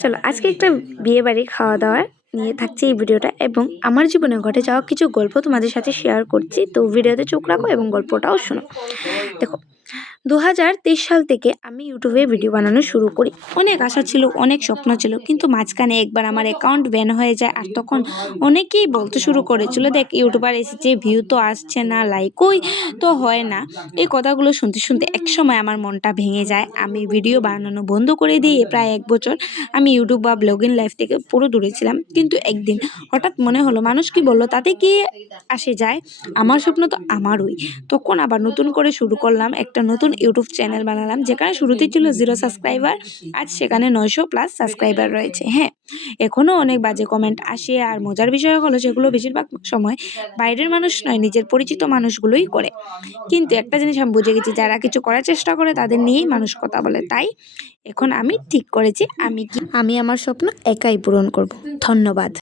চলো আজকে একটা বিয়ে বাড়ি খাওয়া দাওয়ার নিয়ে থাকছে এই ভিডিওটা, এবং আমার জীবনে ঘটে যাওয়া কিছু গল্প তোমাদের সাথে শেয়ার করছি। তো ভিডিওতে চোখ রাখো এবং গল্পটাও শোনো। দেখো, 2023 সাল থেকে আমি ইউটিউবে ভিডিও বানানো শুরু করি। অনেক আশা ছিল, অনেক স্বপ্ন ছিল, কিন্তু মাঝখানে একবার আমার অ্যাকাউন্ট ব্যান হয়ে যায়। আর তখন অনেকেই বলতে শুরু করেছিল, দেখ ইউটিউবার এসেছে, ভিউ তো আসছে না, লাইকই তো হয় না। এই কথাগুলো শুনতে শুনতে একসময় আমার মনটা ভেঙে যায়। আমি ভিডিও বানানো বন্ধ করে দিয়ে প্রায় 1 বছর আমি ইউটিউব বা ব্লগিং লাইফ থেকে পুরো দূরে ছিলাম। কিন্তু একদিন হঠাৎ মনে হলো, মানুষ কি বললো তাতে কি আসে যায়, আমার স্বপ্ন তো আমারই। তখন আবার নতুন করে শুরু করলাম, একটা নতুন ইউটিউব চ্যানেল বানালাম, যেখানে শুরুতে ছিল 0 সাবস্ক্রাইবার, আজ সেখানে 900+ সাবস্ক্রাইবার রয়েছে। হ্যাঁ, এখনও অনেক বাজে কমেন্ট আসে, আর মজার বিষয় হলো সেগুলো বেশিরভাগ সময় বাইরের মানুষ নয়, নিজের পরিচিত মানুষগুলোই করে। কিন্তু একটা জিনিস আমি বুঝে গেছি, যারা কিছু করার চেষ্টা করে তাদের নিয়েই মানুষ কথা বলে। তাই এখন আমি ঠিক করেছি, আমি আমার স্বপ্ন একাই পূরণ করব। ধন্যবাদ।